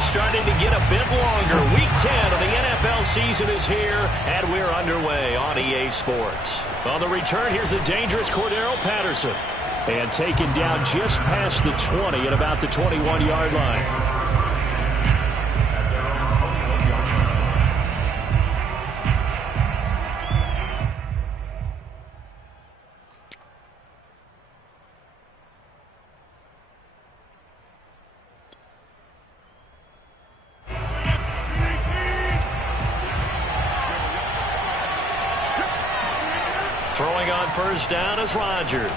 is starting to get a bit longer. Week 10 of the NFL season is here, and we're underway on EA Sports. On the return, here's the dangerous Cordero Patterson. And taken down just past the 20 at about the 21-yard line. Throwing on first down is Rodgers.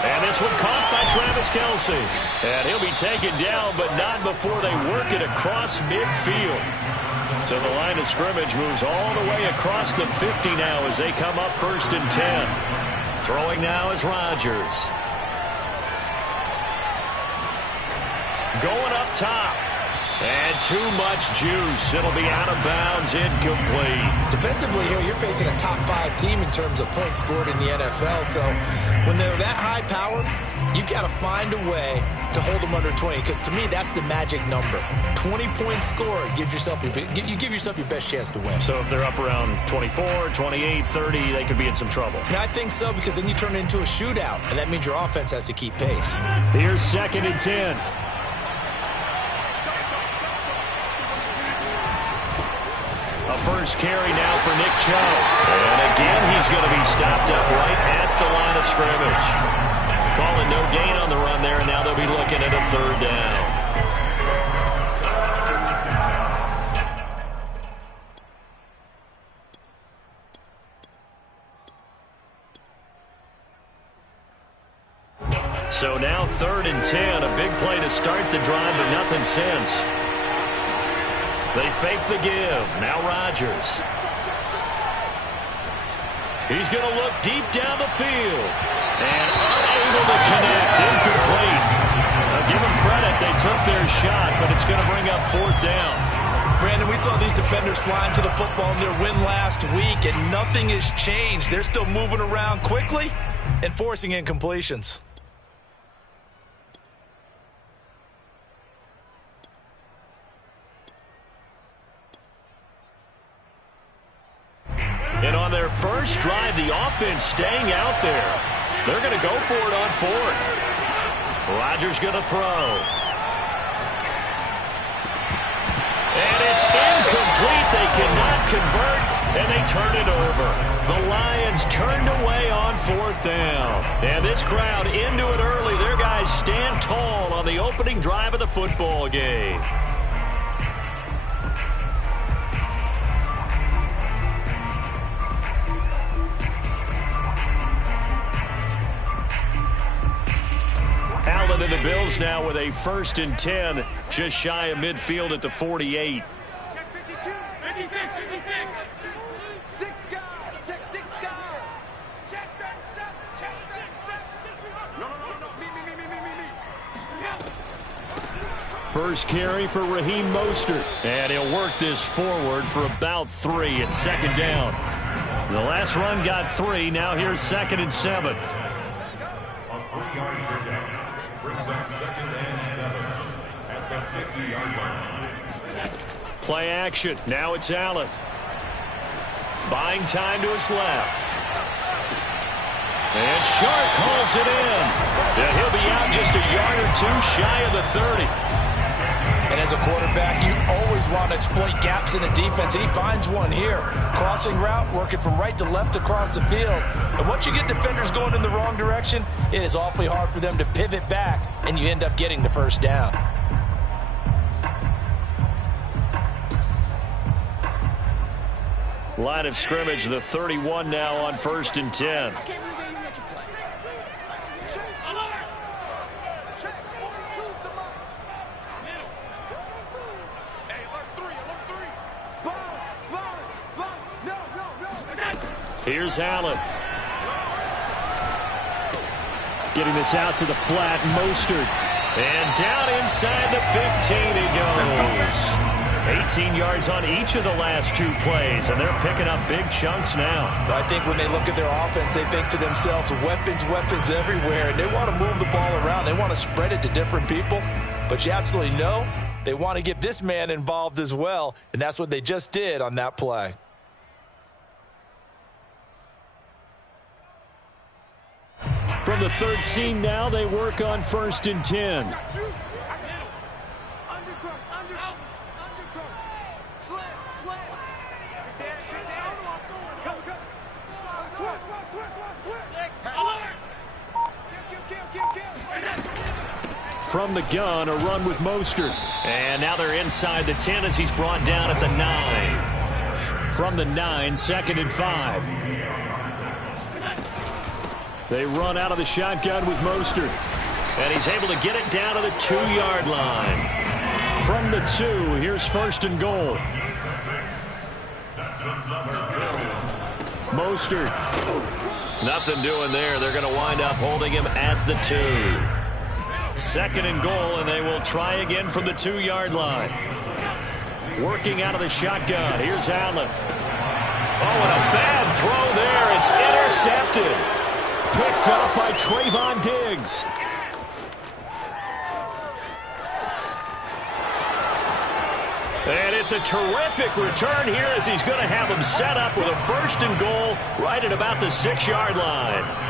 And this one caught by Travis Kelce. And he'll be taken down, but not before they work it across midfield. So the line of scrimmage moves all the way across the 50 now as they come up 1st and 10. Throwing now is Rodgers. Going up top. And too much juice. It'll be out of bounds, incomplete. Defensively here, you're facing a top 5 team in terms of points scored in the NFL. So when they're that high powered, you've got to find a way to hold them under 20. Because to me, that's the magic number. 20 points scored gives yourself you give yourself your best chance to win. So if they're up around 24, 28, 30, they could be in some trouble. Yeah, I think so, because then you turn it into a shootout, and that means your offense has to keep pace. Here's 2nd and 10. First carry now for Nick Chubb. And again, he's going to be stopped up right at the line of scrimmage. Calling no gain on the run there, and now they'll be looking at a 3rd down. So now 3rd and 10, a big play to start the drive, but nothing since. They fake the give. Now Rodgers. He's going to look deep down the field. And unable to connect. Incomplete. Now give them credit. They took their shot, but it's going to bring up 4th down. Brandon, we saw these defenders flying to the football in their win last week, and nothing has changed. They're still moving around quickly and forcing incompletions. And on their first drive, the offense staying out there. They're going to go for it on 4th. Rodgers going to throw. And it's incomplete. They cannot convert, and they turn it over. The Lions turned away on 4th down. And this crowd into it early. Their guys stand tall on the opening drive of the football game. Allen and the Bills now with a 1st and 10, just shy of midfield at the 48. Check 52, 56, 56. 6 guys, check 6 guys. Check that shot, check that shot. No. First carry for Raheem Mostert. And he'll work this forward for about 3 at 2nd down. The last run got 3. Now here's 2nd and 7. On 3-yard down. Brings up 2nd and 7 at the 50-yard line. Play action. Now it's Allen. Buying time to his left. And Sharp calls it in. And he'll be out just a yard or 2 shy of the 30. And as a quarterback, you always want to exploit gaps in the defense, and he finds one here. Crossing route, working from right to left across the field. And once you get defenders going in the wrong direction, it is awfully hard for them to pivot back, and you end up getting the 1st down. Line of scrimmage, the 31 now on 1st and 10. Here's Allen. Getting this out to the flat, Mostert. And down inside the 15 he goes. 18 yards on each of the last 2 plays, and they're picking up big chunks now. I think when they look at their offense, they think to themselves, weapons, weapons everywhere, and they want to move the ball around. They want to spread it to different people, but you absolutely know they want to get this man involved as well, and that's what they just did on that play. From the 13 now, they work on 1st and 10. From the gun, a run with Mostert. And now they're inside the 10 as he's brought down at the 9. From the 9, 2nd and 5. They run out of the shotgun with Mostert. And he's able to get it down to the 2-yard line. From the 2, here's 1st and goal. Mostert. Nothing doing there. They're going to wind up holding him at the 2. 2nd and goal, and they will try again from the 2-yard line. Working out of the shotgun. Here's Allen. Oh, and a bad throw there. It's intercepted. Picked up by Trayvon Diggs. And it's a terrific return here as he's going to have him set up with a 1st and goal right at about the 6-yard line.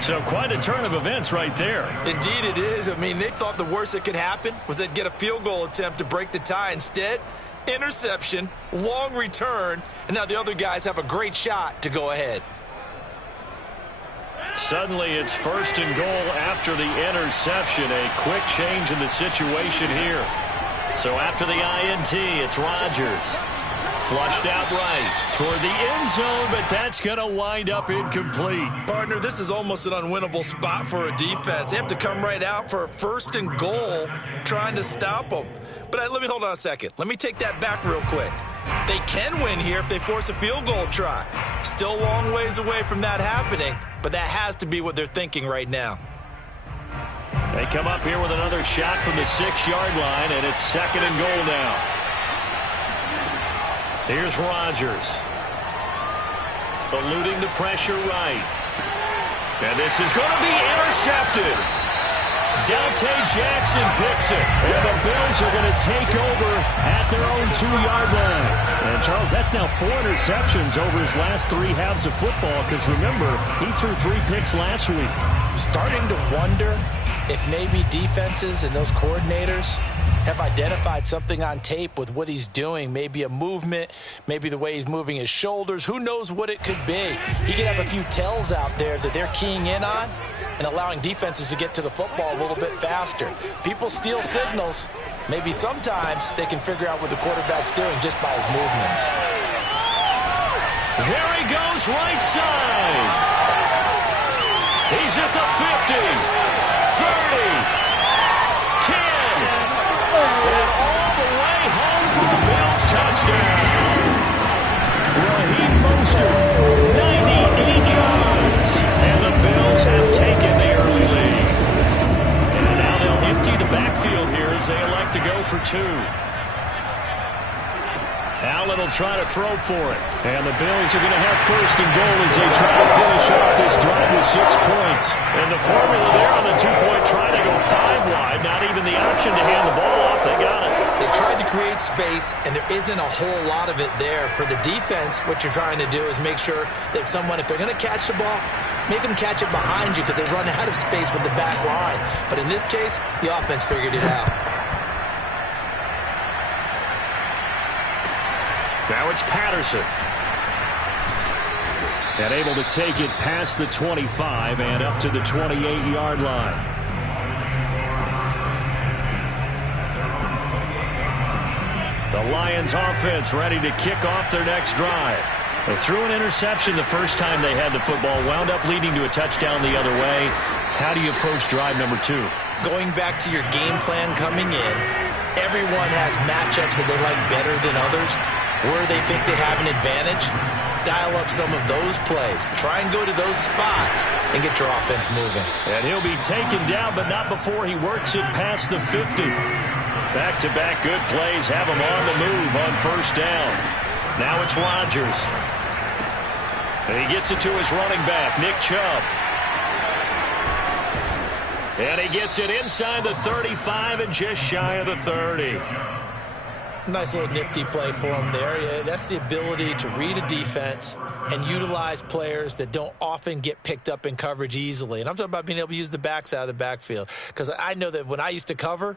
So quite a turn of events right there. Indeed it is. I mean, they thought the worst that could happen was they'd get a field goal attempt to break the tie. Instead, interception, long return, and now the other guys have a great shot to go ahead. Suddenly it's 1st and goal after the interception. A quick change in the situation here. So after the INT, it's Rodgers. Flushed out right toward the end zone, but that's going to wind up incomplete. Partner, this is almost an unwinnable spot for a defense. They have to come right out for a 1st and goal trying to stop them. But let me hold on a second. Let me take that back real quick. They can win here if they force a field goal try. Still a long ways away from that happening, but that has to be what they're thinking right now. They come up here with another shot from the 6-yard line, and it's 2nd and goal now. Here's Rodgers. Eluding the pressure right. And this is going to be intercepted. Dante Jackson picks it. And the Bills are going to take over at their own 2-yard line. And, Charles, that's now 4 interceptions over his last 3 halves of football because, remember, he threw 3 picks last week. Starting to wonder if maybe defenses and those coordinators have identified something on tape with what he's doing. Maybe a movement, maybe the way he's moving his shoulders. Who knows what it could be? He could have a few tells out there that they're keying in on and allowing defenses to get to the football a little bit faster. People steal signals. Maybe sometimes they can figure out what the quarterback's doing just by his movements. Here he goes right side. He's at the 50, 30, 10, and all the way home for the Bills touchdown. Raheem Mostert, 98 yards, and the Bills have taken the early lead. And now they'll empty the backfield here as they elect to go for 2. Allen will try to throw for it. And the Bills are going to have 1st and goal as they try to finish off this drive with 6 points. And the formula there on the 2-point try to go 5 wide. Not even the option to hand the ball off. They got it. They tried to create space, and there isn't a whole lot of it there. For the defense, what you're trying to do is make sure that someone, if they're going to catch the ball, make them catch it behind you because they run out of space with the back line. But in this case, the offense figured it out. Now it's Patterson. And able to take it past the 25 and up to the 28-yard line. The Lions offense ready to kick off their next drive. They threw an interception the first time they had the football, wound up leading to a touchdown the other way. How do you approach drive number 2? Going back to your game plan coming in, everyone has matchups that they like better than others. Where they think they have an advantage, dial up some of those plays. Try and go to those spots and get your offense moving. And he'll be taken down, but not before he works it past the 50. Back-to-back good plays have him on the move on 1st down. Now it's Rodgers. And he gets it to his running back, Nick Chubb. And he gets it inside the 35 and just shy of the 30. Nice little nifty play for him there. Yeah, that's the ability to read a defense and utilize players that don't often get picked up in coverage easily. And I'm talking about being able to use the backs out of the backfield. Because I know that when I used to cover,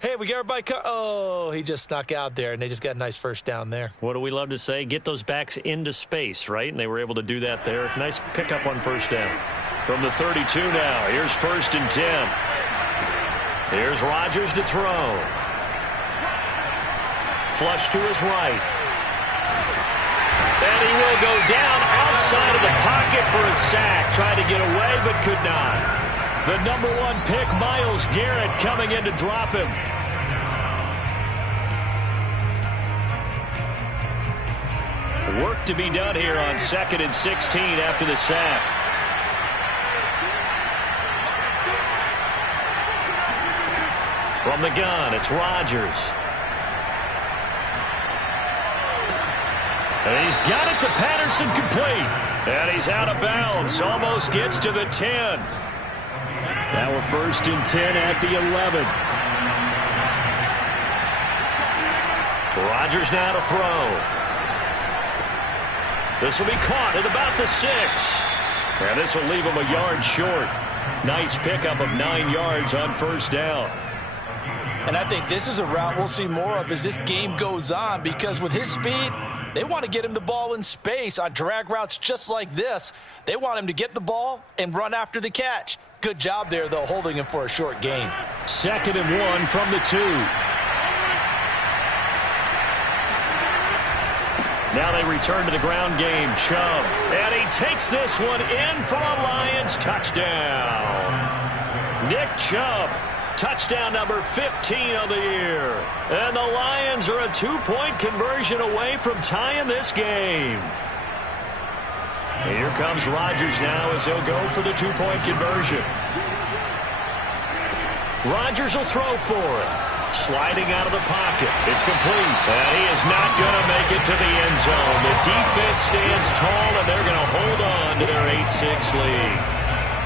hey, we got everybody oh, he just snuck out there, and they just got a nice first down there. What do we love to say? Get those backs into space, right? And they were able to do that there. Nice pickup on first down. From the 32 now, here's 1st and 10. Here's Rodgers to throw. Flush to his right. And he will go down outside of the pocket for a sack. Tried to get away, but could not. The #1 pick, Myles Garrett, coming in to drop him. Work to be done here on 2nd and 16 after the sack. From the gun, it's Rodgers. And he's got it to Patterson, complete. And he's out of bounds. Almost gets to the 10. Now we're 1st and 10 at the 11. Rodgers now to throw. This will be caught at about the 6. And this will leave him a yard short. Nice pickup of 9 yards on 1st down. And I think this is a route we'll see more of as this game goes on, because with his speed, they want to get him the ball in space on drag routes just like this. They want him to get the ball and run after the catch. Good job there, though, holding him for a short gain. 2nd and 1 from the 2. Now they return to the ground game. Chubb. And he takes this one in for a Lions touchdown. Nick Chubb. Touchdown number 15 of the year. And the Lions are a 2-point conversion away from tying this game. Here comes Rodgers now as he'll go for the 2-point conversion. Rodgers will throw for it. Sliding out of the pocket. It's complete. And he is not going to make it to the end zone. The defense stands tall, and they're going to hold on to their 8-6 lead.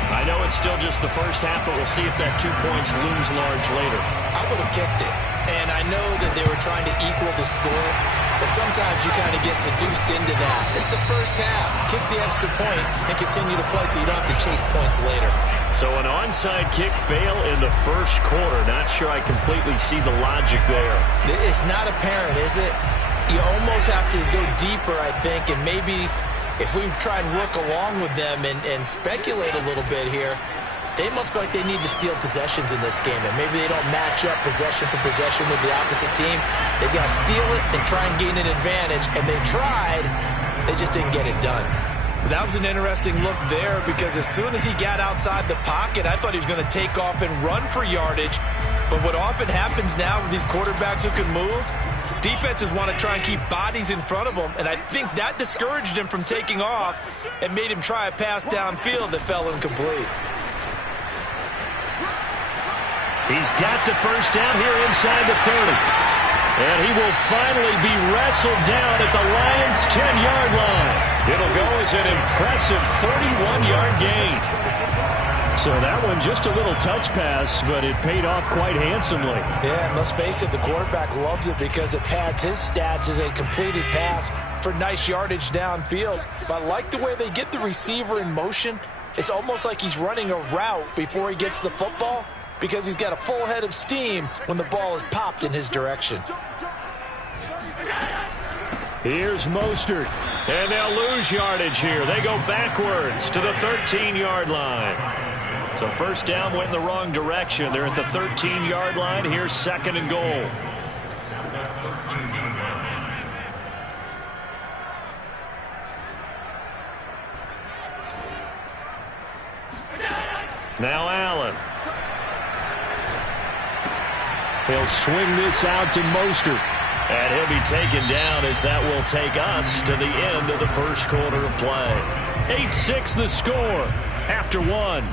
I know it's still just the first half, but we'll see if that 2 points looms large later. I would have kicked it. And I know that they were trying to equal the score, but sometimes you kind of get seduced into that. It's the first half. Kick the extra point and continue to play so you don't have to chase points later. So an onside kick fail in the first quarter. Not sure I completely see the logic there. It's not apparent, is it? You almost have to go deeper, I think, and maybe if we try and work along with them and speculate a little bit here, they must feel like they need to steal possessions in this game, and maybe they don't match up possession for possession with the opposite team. They've got to steal it and try and gain an advantage, and they tried. They just didn't get it done. That was an interesting look there, because as soon as he got outside the pocket, I thought he was going to take off and run for yardage. But what often happens now with these quarterbacks who can move, defenses want to try and keep bodies in front of them, and I think that discouraged him from taking off and made him try a pass downfield that fell incomplete. He's got the first down here inside the 30. And he will finally be wrestled down at the Lions' 10-yard line. It'll go as an impressive 31-yard gain. So that one just a little touch pass, but it paid off quite handsomely. Yeah, and let's face it, the quarterback loves it because it pads his stats as a completed pass for nice yardage downfield. But I like the way they get the receiver in motion. It's almost like he's running a route before he gets the football, because he's got a full head of steam when the ball is popped in his direction. Here's Mostert, and they'll lose yardage here. They go backwards to the 13-yard line. So first down went in the wrong direction. They're at the 13-yard line. Here's 2nd and goal. Now Allen. He'll swing this out to Mostert. And he'll be taken down as that will take us to the end of the first quarter of play. 8-6 the score after one.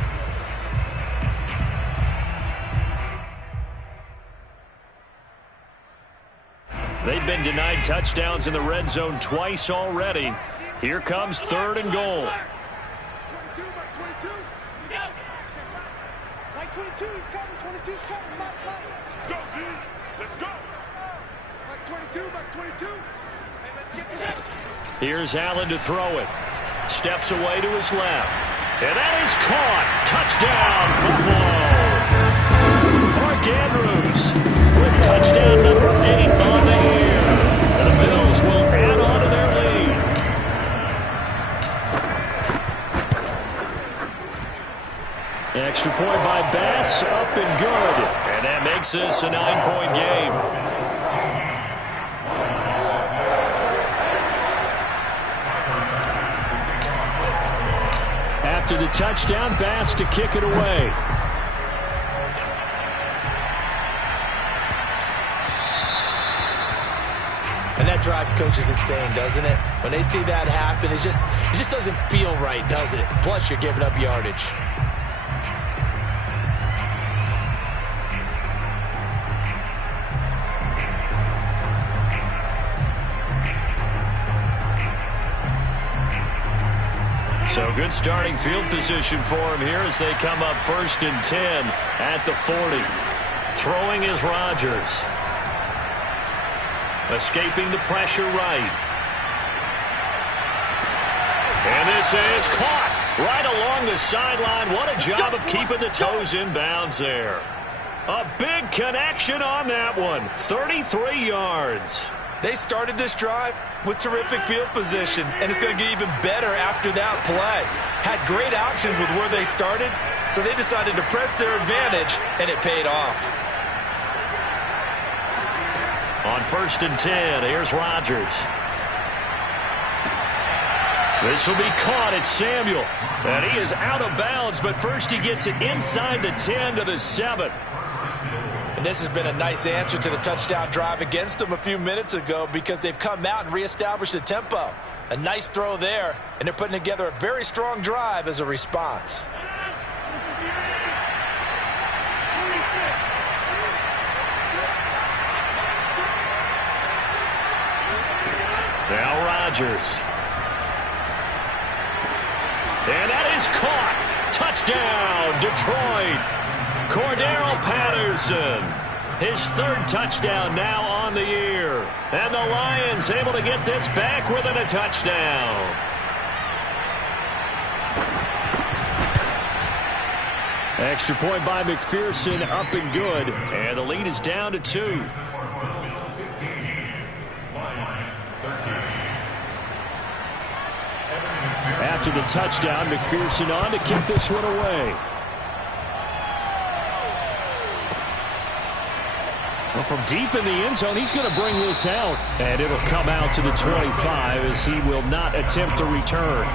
They've been denied touchdowns in the red zone twice already. Here comes 3rd and goal. 22, he's coming. 22's coming. Mike. Go, D. Let's go. Max 22, Max 22. Hey, let's get this. Here's Allen to throw it. Steps away to his left. And that is caught. Touchdown, Buffalo. Mark Andrews with touchdown number 8 on the year. And the Bills will add on to their lead. Extra point by Bass, up and good. And that makes this a 9-point game. After the touchdown, Bass to kick it away. And that drives coaches insane, doesn't it? When they see that happen, it just doesn't feel right, does it? Plus, you're giving up yardage. So good starting field position for him here as they come up 1st and 10 at the 40. Throwing is Rodgers. Escaping the pressure right. And this is caught right along the sideline. What a job of keeping the toes in bounds there. A big connection on that one. 33 yards. They started this drive with terrific field position, and it's going to get even better after that play. Had great options with where they started, so they decided to press their advantage, and it paid off. On 1st and 10, here's Rodgers. This will be caught. It's Samuel. And he is out of bounds, but first he gets it inside the 10 to the 7. And this has been a nice answer to the touchdown drive against them a few minutes ago because they've come out and reestablished the tempo. A nice throw there, and they're putting together a very strong drive as a response. Now Rodgers. And that is caught. Touchdown, Detroit. Cordero Patterson. His 3rd touchdown now on the year. And the Lions able to get this back within a touchdown. Extra point by McPherson, up and good. And the lead is down to 2. Bills 15, Lions 13. After the touchdown, McPherson on to kick this one away. Well, from deep in the end zone, he's going to bring this out. And it'll come out to the 25 as he will not attempt to return.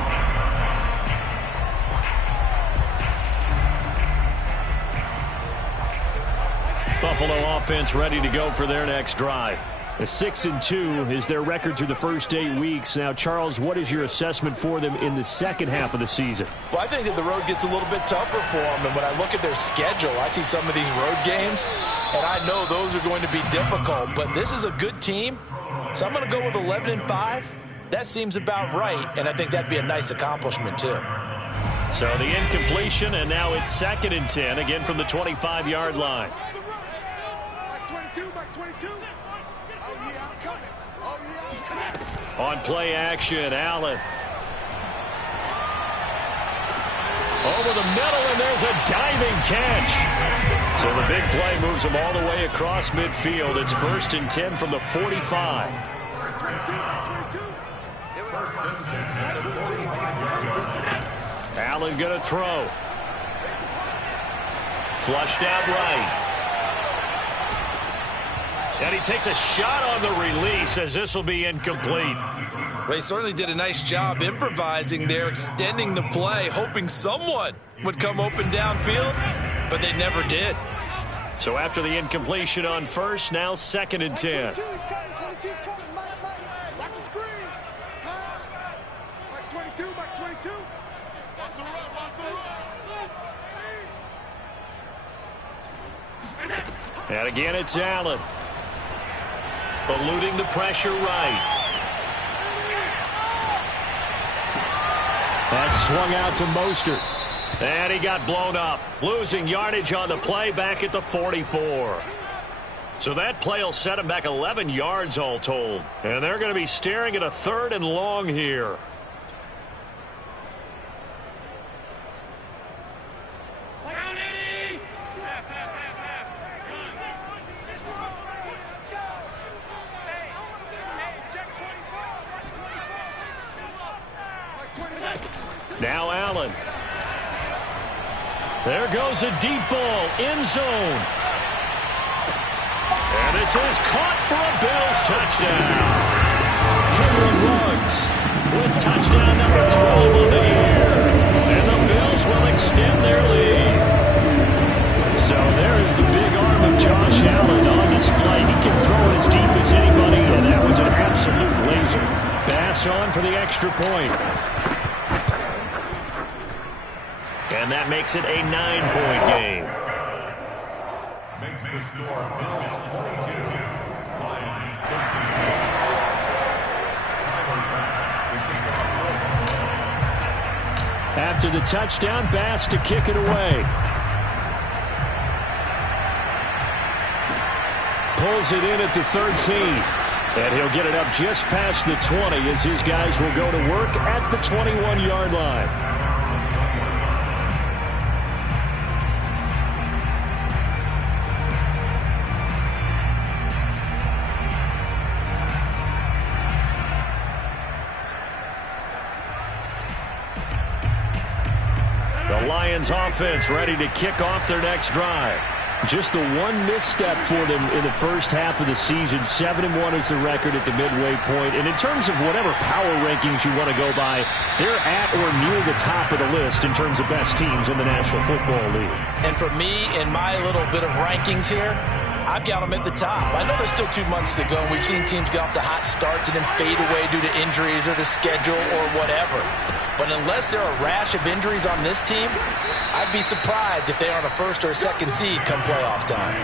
Buffalo offense ready to go for their next drive. A 6-2 is their record through the first 8 weeks. Now, Charles, what is your assessment for them in the second half of the season? Well, I think that the road gets a little bit tougher for them. And when I look at their schedule, I see some of these road games, and I know those are going to be difficult. But this is a good team, so I'm going to go with 11-5. That seems about right, and I think that'd be a nice accomplishment, too. So the incompletion, and now it's 2nd and 10, again from the 25-yard line. Max 22, Max 22. Oh, yeah, I'm coming. Oh, yeah, I'm coming. On play action, Allen. Over the middle, and there's a diving catch. So the big play moves him all the way across midfield. It's 1st and 10 from the 45. Max 22, Max 22. Allen going to throw. Flushed out right. And he takes a shot on the release as this will be incomplete. Well, he certainly did a nice job improvising there, extending the play, hoping someone would come open downfield, but they never did. So after the incompletion on first, now 2nd and 10. 22's coming, 22's coming. Mike, watch the screen. Pass. Max 22, Max 22. Watch the run, watch the run. And again, it's Allen. Eluding the pressure right. That swung out to Mostert. And he got blown up, losing yardage on the play back at the 44. So that play will set him back 11 yards all told. And they're going to be staring at a 3rd and long here. Now Allen. There goes a deep ball, end zone. And this is caught for a Bills touchdown. Henry Ruggs with touchdown number 12 of the year. And the Bills will extend their lead. So there is the big arm of Josh Allen on display. He can throw it as deep as anybody, and that was an absolute laser. Bass on for the extra point. And that makes it a 9-point game. Makes the score Bills 22, Lions 13. Tyler Bass to kick off. After the touchdown, Bass to kick it away. Pulls it in at the 13. And he'll get it up just past the 20 as his guys will go to work at the 21-yard line. The Lions offense ready to kick off their next drive. Just the one misstep for them in the first half of the season. 7-1 is the record at the midway point. And in terms of whatever power rankings you want to go by, they're at or near the top of the list in terms of best teams in the National Football League. And for me, in my little bit of rankings here, I've got them at the top. I know there's still 2 months to go. We've seen teams get off to hot starts and then fade away due to injuries or the schedule or whatever. But unless there are a rash of injuries on this team, I'd be surprised if they aren't a 1st or a 2nd seed come playoff time.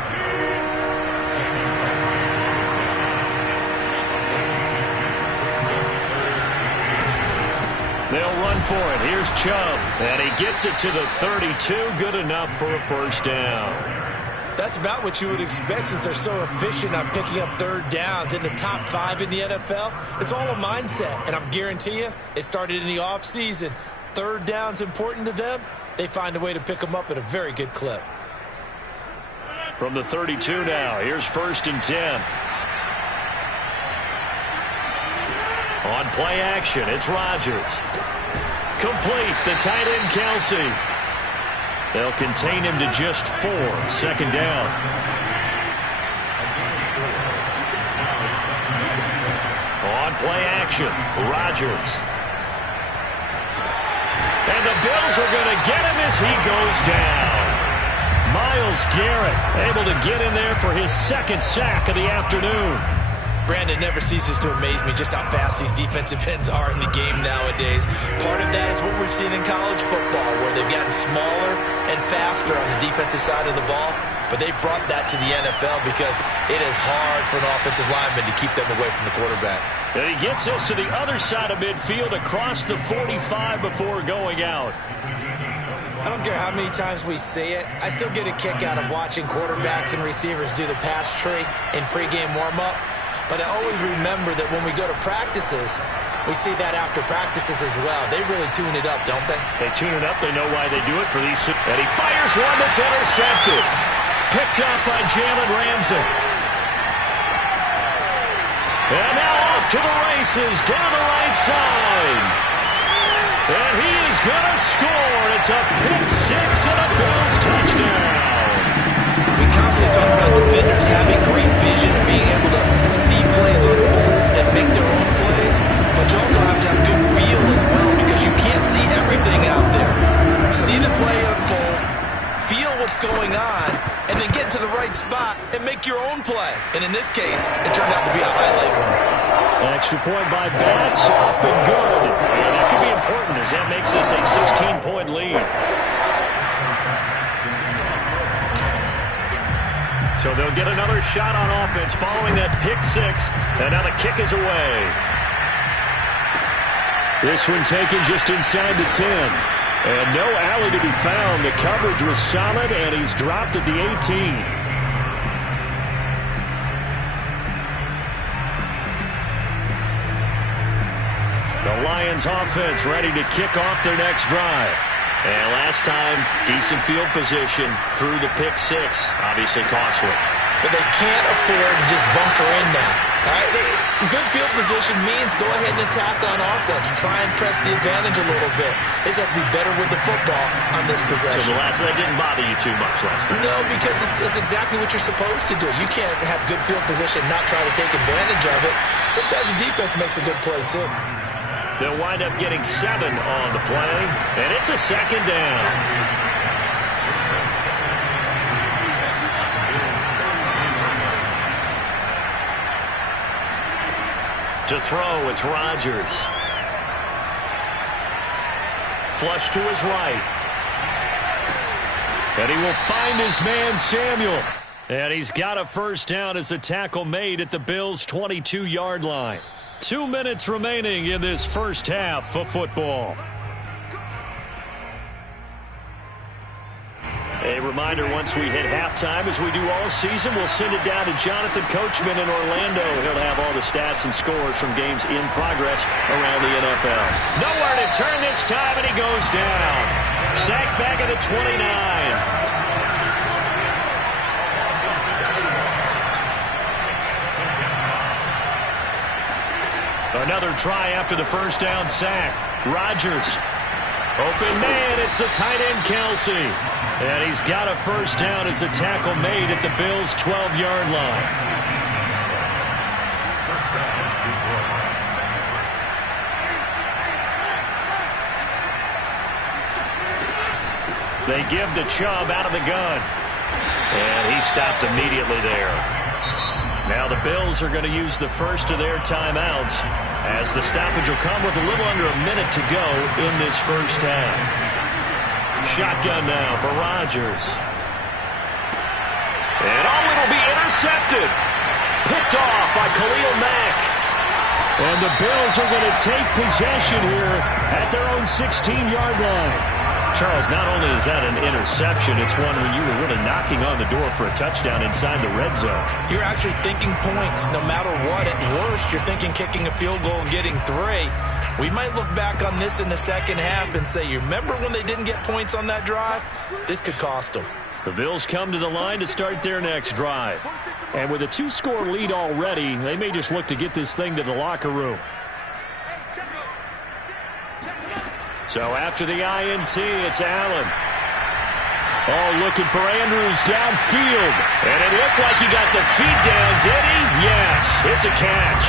They'll run for it. Here's Chubb. And he gets it to the 32. Good enough for a 1st down. That's about what you would expect since they're so efficient on picking up 3rd downs in the top 5 in the NFL. It's all a mindset, and I guarantee you it started in the offseason. 3rd down's important to them. They find a way to pick them up at a very good clip. From the 32 now, here's 1st and 10. On play action, it's Rodgers. Complete, the tight end Kelsey. They'll contain him to just 4. 2nd down. On play action, Rodgers. And the Bills are going to get him as he goes down. Myles Garrett able to get in there for his 2nd sack of the afternoon. Brandon, never ceases to amaze me just how fast these defensive ends are in the game nowadays. Part of that is what we've seen in college football, where they've gotten smaller and faster on the defensive side of the ball. But they brought that to the NFL because it is hard for an offensive lineman to keep them away from the quarterback. And he gets us to the other side of midfield across the 45 before going out. I don't care how many times we see it. I still get a kick out of watching quarterbacks and receivers do the pass tree in pregame warm-up. But I always remember that when we go to practices, we see that after practices as well. They really tune it up, don't they? They tune it up. They know why they do it for these. And he fires one that's intercepted. Picked up by Jalen Ramsey. And now off to the races down the right side. And he is going to score. It's a pick 6 and a Bills touchdown. We constantly talk about defenders having great vision and being able to see plays unfold and make their own plays, but you also have to have good feel as well because you can't see everything out there. See the play unfold, feel what's going on, and then get to the right spot and make your own play. And in this case, it turned out to be a highlight one. An extra point by Bass, up and good. And that could be important as that makes this a 16-point lead. So they'll get another shot on offense following that pick 6. And now the kick is away. This one taken just inside the 10. And no alley to be found. The coverage was solid, and he's dropped at the 18. The Lions offense ready to kick off their next drive. And last time, decent field position through the pick six. Obviously costly. But they can't afford to just bunker in now. All right? Good field position means go ahead and attack on offense. Try and press the advantage a little bit. They just have to be better with the football on this possession. So that didn't bother you too much last time? No, because it's exactly what you're supposed to do. You can't have good field position and not try to take advantage of it. Sometimes the defense makes a good play, too. They'll wind up getting 7 on the play, and it's a second down. To throw, it's Rodgers. Flush to his right. And he will find his man, Samuel. And he's got a first down as the tackle made at the Bills' 22-yard line. 2 minutes remaining in this first half of football. A reminder, once we hit halftime, as we do all season, we'll send it down to Jonathan Coachman in Orlando. He'll have all the stats and scores from games in progress around the NFL. Nowhere to turn this time, and he goes down. Sacked back at the 29. Another try after the first down sack. Rodgers. Open man, it's the tight end Kelsey. And he's got a first down as a tackle made at the Bills' 12-yard line. They give to Chubb out of the gun. And he stopped immediately there. Now the Bills are going to use the first of their timeouts as the stoppage will come with a little under a minute to go in this first half. Shotgun now for Rodgers. And it'll be intercepted. Picked off by Khalil Mack. And the Bills are going to take possession here at their own 16-yard line. Charles, not only is that an interception, it's one when you were really knocking on the door for a touchdown inside the red zone. You're actually thinking points no matter what. At worst, you're thinking kicking a field goal and getting 3. We might look back on this in the second half and say, you remember when they didn't get points on that drive? This could cost them. The Bills come to the line to start their next drive. And with a 2-score lead already, they may just look to get this thing to the locker room. So after the INT, it's Allen. Oh, looking for Andrews downfield. And it looked like he got the feet down, did he? Yes, it's a catch.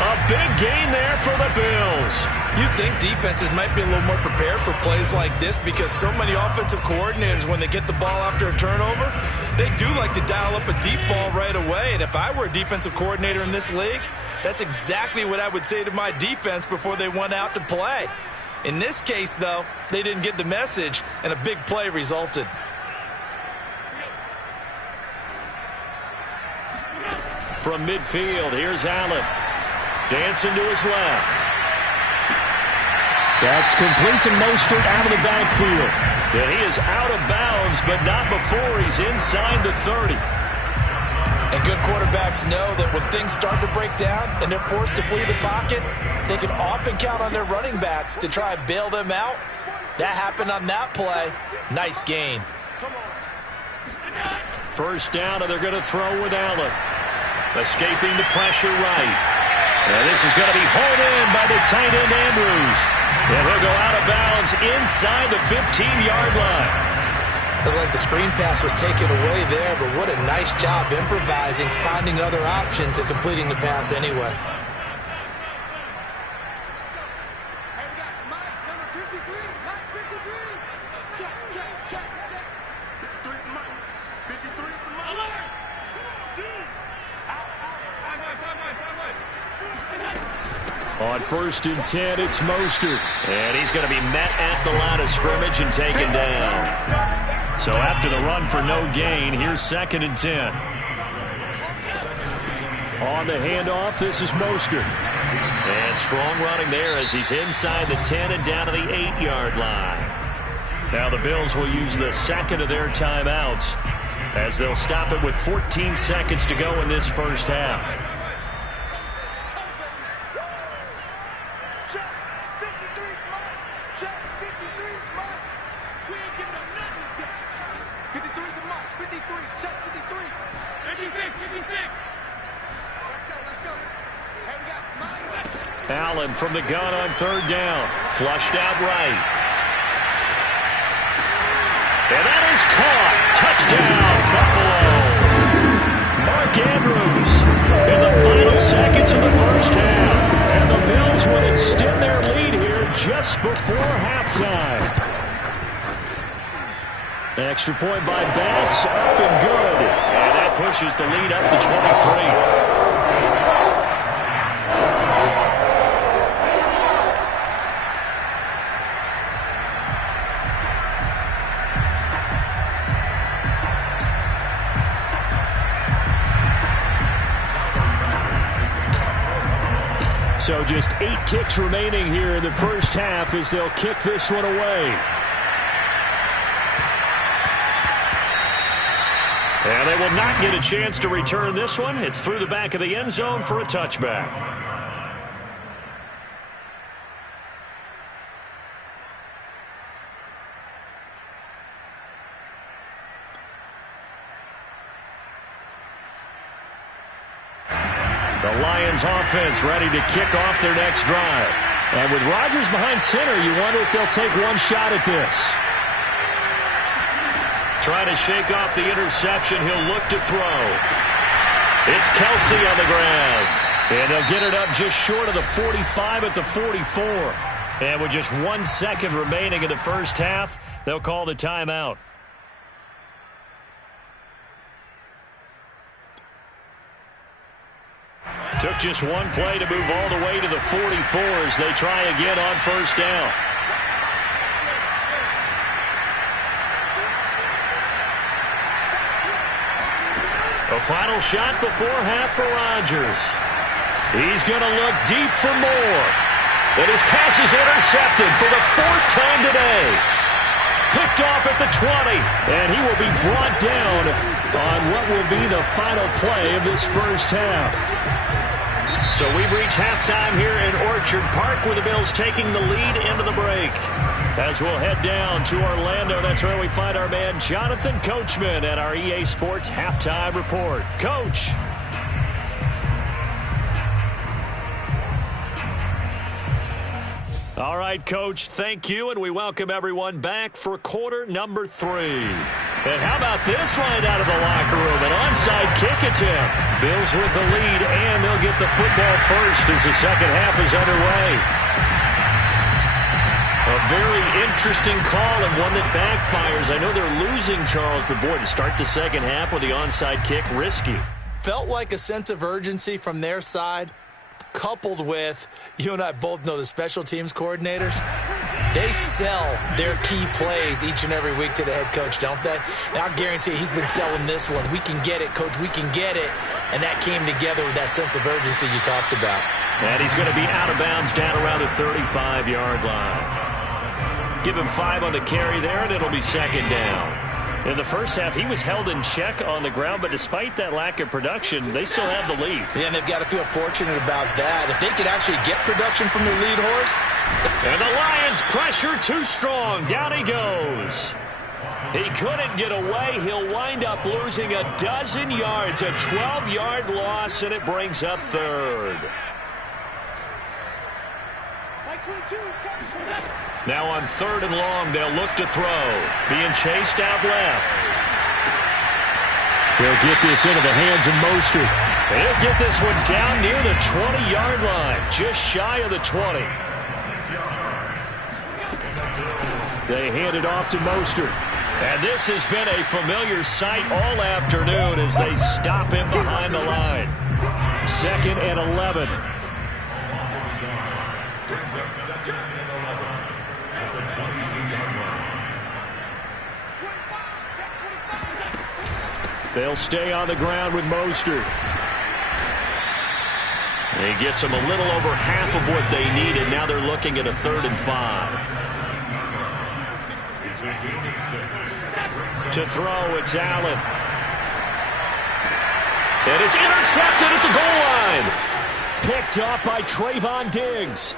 A big gain there for the Bills. You'd think defenses might be a little more prepared for plays like this because so many offensive coordinators, when they get the ball after a turnover, they do like to dial up a deep ball right away. And if I were a defensive coordinator in this league, that's exactly what I would say to my defense before they went out to play. In this case, though, they didn't get the message, and a big play resulted. From midfield, here's Allen. Dancing to his left. That's complete to Mostert out of the backfield. And he is out of bounds, but not before he's inside the 30. And good quarterbacks know that when things start to break down and they're forced to flee the pocket, they can often count on their running backs to try and bail them out. That happened on that play. Nice gain. First down, and they're going to throw with Allen. Escaping the pressure right. And this is going to be hauled in by the tight end Andrews. And he'll go out of bounds inside the 15-yard line. Looked like the screen pass was taken away there, but what a nice job improvising, finding other options, and completing the pass anyway. Hey, we got Mike, number 53. Mike, 53. Check, check, check, check. 53 for Mike. 53 for Mike. Alert! On 1st and 10, it's Mostert. And he's going to be met at the line of scrimmage and taken down. So after the run for no gain, here's 2nd and 10. On the handoff, this is Mostert. And strong running there as he's inside the 10 and down to the 8-yard line. Now the Bills will use the second of their timeouts as they'll stop it with 14 seconds to go in this first half. Check. 53 smart. Check. 53 smart. We ain't giving up nothing to check. 53 the mark. 53. Check 53. 56. 56. Let's go. Hey, we got Mike. Allen from the gun on third down. Flushed out right. And that is caught. Touchdown, Buffalo. Mark Andrews in the final seconds of the first half. And the Bills will extend their lead here just before halftime. Extra point by Bass, up and good. And that pushes the lead up to 23. So just 8 ticks remaining here in the first half as they'll kick this one away. And they will not get a chance to return this one. It's through the back of the end zone for a touchback. The Lions offense ready to kick off their next drive. And with Rodgers behind center, you wonder if they'll take one shot at this. Trying to shake off the interception. He'll look to throw. It's Kelce on the ground. And they'll get it up just short of the 45 at the 44. And with just 1 second remaining in the first half, they'll call the timeout. Took just one play to move all the way to the 44 as they try again on first down. A final shot before half for Rodgers. He's going to look deep for more. And his pass is intercepted for the 4th time today. Picked off at the 20. And he will be brought down on what will be the final play of this first half. So we've reached halftime here in Orchard Park with the Bills taking the lead into the break. As we'll head down to Orlando, that's where we find our man Jonathan Coachman at our EA Sports Halftime Report. Coach. All right, Coach, thank you, and we welcome everyone back for quarter number 3. And how about this right out of the locker room? An onside kick attempt. Bills with the lead, and they'll get the football first as the second half is underway. A very interesting call and one that backfires. I know they're losing, Charles, but boy, to start the second half with the onside kick, risky. Felt like a sense of urgency from their side, coupled with, you and I both know the special teams coordinators, they sell their key plays each and every week to the head coach, don't they? And I'll guarantee he's been selling this one. We can get it, Coach, we can get it. And that came together with that sense of urgency you talked about. And he's going to be out of bounds down around the 35-yard line. Give him 5 on the carry there, and it'll be second down. In the first half, he was held in check on the ground, but despite that lack of production, they still have the lead. Yeah, and they've got to feel fortunate about that. If they could actually get production from their lead horse. And the Lions pressure too strong. Down he goes. He couldn't get away. He'll wind up losing a dozen yards, a 12-yard loss, and it brings up third. Now on third and long, they'll look to throw. Being chased out left. He'll get this into the hands of Mostert. And he'll get this one down near the 20-yard line, just shy of the 20. They hand it off to Mostert. And this has been a familiar sight all afternoon as they stop him behind the line. 2nd and 11. Brings up 2nd and 11 at the 22-yard line. They'll stay on the ground with Mostert. He gets them a little over half of what they needed. Now they're looking at a 3rd and 5. To throw, it's Allen. And it's intercepted at the goal line. Picked up by Trayvon Diggs.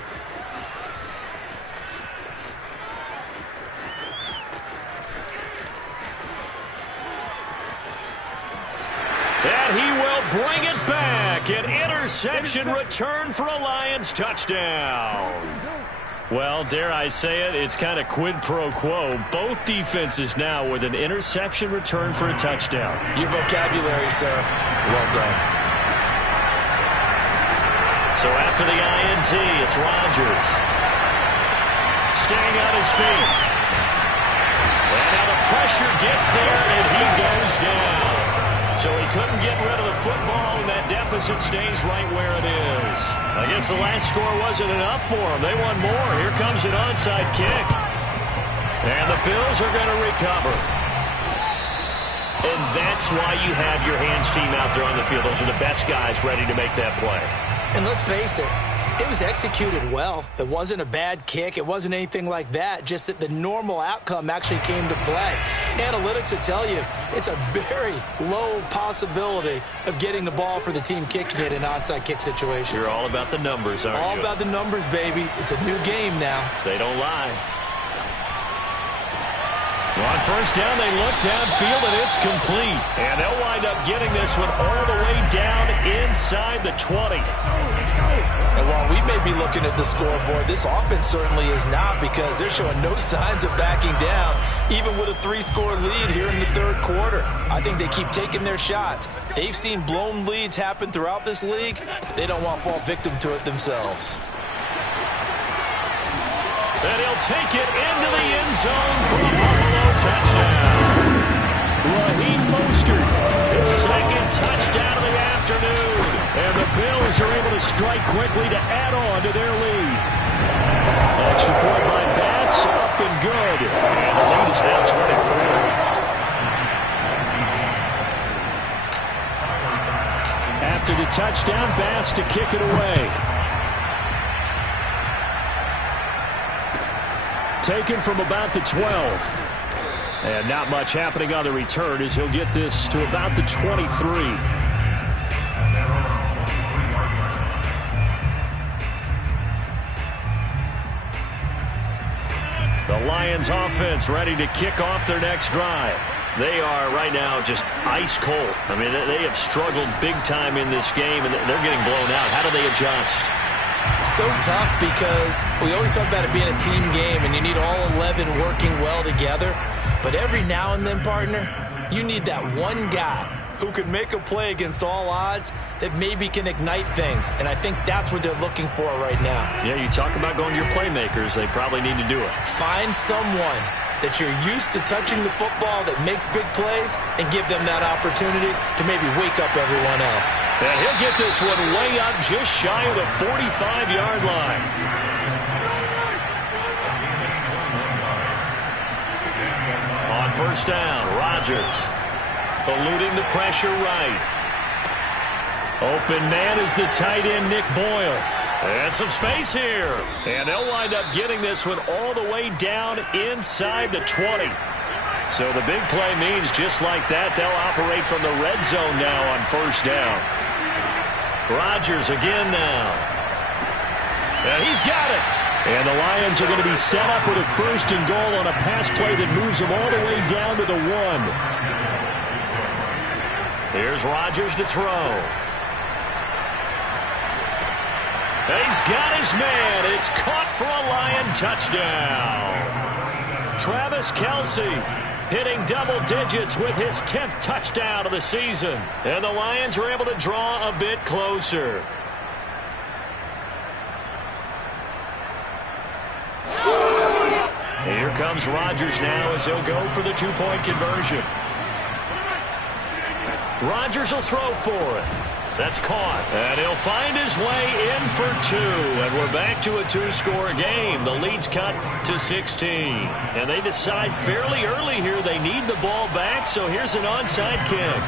And he will bring it back. An interception return for a Lions touchdown. Well, dare I say it, it's kind of quid pro quo. Both defenses now with an interception return for a touchdown. Your vocabulary, sir. Well done. So after the INT, it's Rodgers. Staying on his feet. And now the pressure gets there, and he goes down. So he couldn't get rid of the football, and that deficit stays right where it is. I guess the last score wasn't enough for them. They won more. Here comes an onside kick. And the Bills are going to recover. And that's why you have your hands team out there on the field. Those are the best guys ready to make that play. And let's face it, it was executed well. It wasn't a bad kick. It wasn't anything like that. Just that the normal outcome actually came to play. Analytics will tell you it's a very low possibility of getting the ball for the team kicking it in an onside kick situation. You're all about the numbers, aren't you? All about the numbers, baby. It's a new game now. They don't lie. On first down, they look downfield, and it's complete. And they'll wind up getting this one all the way down inside the 20. And while we may be looking at the scoreboard, this offense certainly is not, because they're showing no signs of backing down, even with a 3-score lead here in the third quarter. I think they keep taking their shots. They've seen blown leads happen throughout this league. They don't want to fall victim to it themselves. And he'll take it into the end zone for a Buffalo touchdown. Raheem Mostert, his second touchdown of the afternoon. And the Bills are able to strike quickly to add on to their lead. Extra point by Bass, up and good. And the lead is now 24. After the touchdown, Bass to kick it away. Taken from about the 12. And not much happening on the return as he'll get this to about the 23. The Lions offense ready to kick off their next drive. They are right now just ice cold. I mean, they have struggled big time in this game, and they're getting blown out. How do they adjust? So tough, because we always talk about it being a team game and you need all 11 working well together. But every now and then, partner, you need that one guy who can make a play against all odds that maybe can ignite things. And I think that's what they're looking for right now. Yeah, you talk about going to your playmakers. They probably need to do it. Find someone that you're used to touching the football that makes big plays and give them that opportunity to maybe wake up everyone else. And he'll get this one way up just shy of the 45-yard line. On first down, Rodgers eluding the pressure right. Open man is the tight end, Nick Boyle. And some space here. And they'll wind up getting this one all the way down inside the 20. So the big play means just like that, they'll operate from the red zone now on first down. Rodgers again now. And he's got it. And the Lions are going to be set up with a first and goal on a pass play that moves them all the way down to the 1. Here's Rodgers to throw. He's got his man. It's caught for a Lion touchdown. Travis Kelce hitting double digits with his 10th touchdown of the season. And the Lions are able to draw a bit closer. Here comes Rodgers now as he'll go for the 2-point conversion. Rodgers will throw for it. That's caught. And he'll find his way in for 2. And we're back to a 2-score game. The lead's cut to 16. And they decide fairly early here they need the ball back, so here's an onside kick.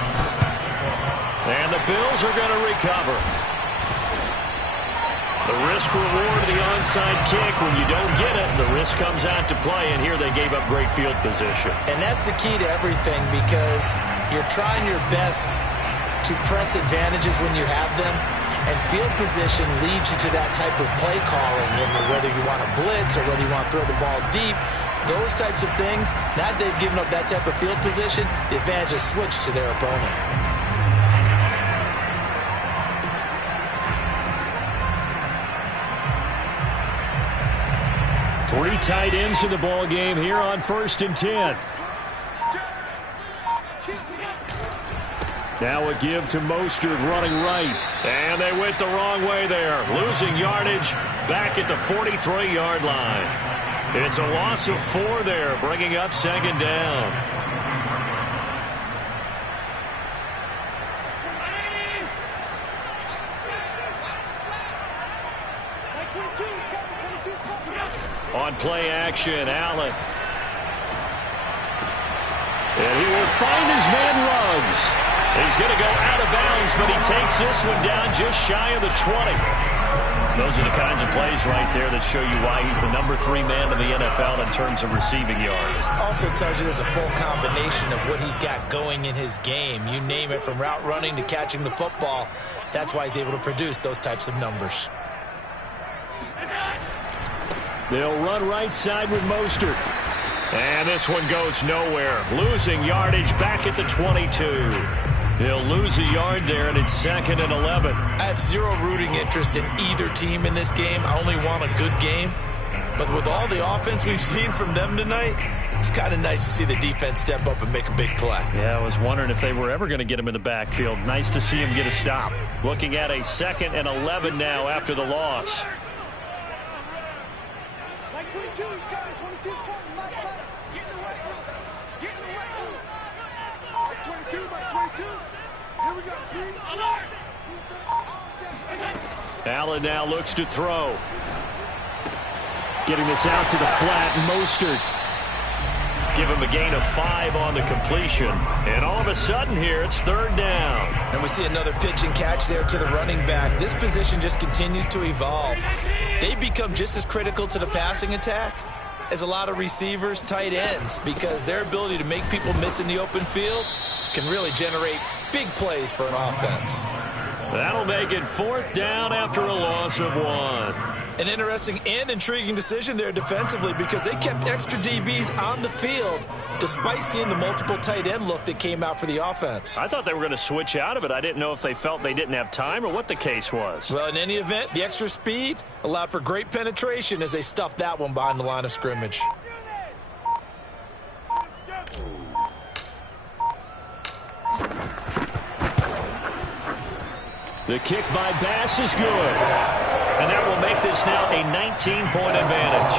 And the Bills are going to recover. The risk reward of the onside kick. When you don't get it, the risk comes out to play, and here they gave up great field position. And that's the key to everything, because you're trying your best to press advantages when you have them, and field position leads you to that type of play calling, and whether you want to blitz or whether you want to throw the ball deep, those types of things. Now that they've given up that type of field position, the advantage is switched to their opponent. Three tight ends in the ball game here on 1st and 10. Now a give to Mostert running right. And they went the wrong way there. Losing yardage back at the 43-yard line. It's a loss of 4 there, bringing up 2nd down. On play action, Allen. And he will find his man Ruggs. He's going to go out of bounds, but he takes this one down just shy of the 20. Those are the kinds of plays right there that show you why he's the number 3 man in the NFL in terms of receiving yards. Also tells you there's a full combination of what he's got going in his game. You name it, from route running to catching the football. That's why he's able to produce those types of numbers. They'll run right side with Mostert. And this one goes nowhere. Losing yardage back at the 22. They'll lose a yard there, and it's 2nd and 11. I have zero rooting interest in either team in this game. I only want a good game. But with all the offense we've seen from them tonight, it's kind of nice to see the defense step up and make a big play. Yeah, I was wondering if they were ever going to get him in the backfield. Nice to see him get a stop. Looking at a 2nd and 11 now after the loss. 22's coming, 22's coming, Mike, get in the right room, get in the right room. It's 22, Mike, 22. Here we go, Allen now looks to throw. Getting this out to the flat, Mostert. Give him a gain of 5 on the completion. And all of a sudden here, it's 3rd down. And we see another pitch and catch there to the running back. This position just continues to evolve. They become just as critical to the passing attack as a lot of receivers, tight ends, because their ability to make people miss in the open field can really generate big plays for an offense. That'll make it 4th down after a loss of 1. An interesting and intriguing decision there defensively, because they kept extra DBs on the field despite seeing the multiple tight end look that came out for the offense. I thought they were going to switch out of it. I didn't know if they felt they didn't have time or what the case was. Well, in any event, the extra speed allowed for great penetration as they stuffed that one behind the line of scrimmage. The kick by Bass is good. And that will make this now a 19-point advantage.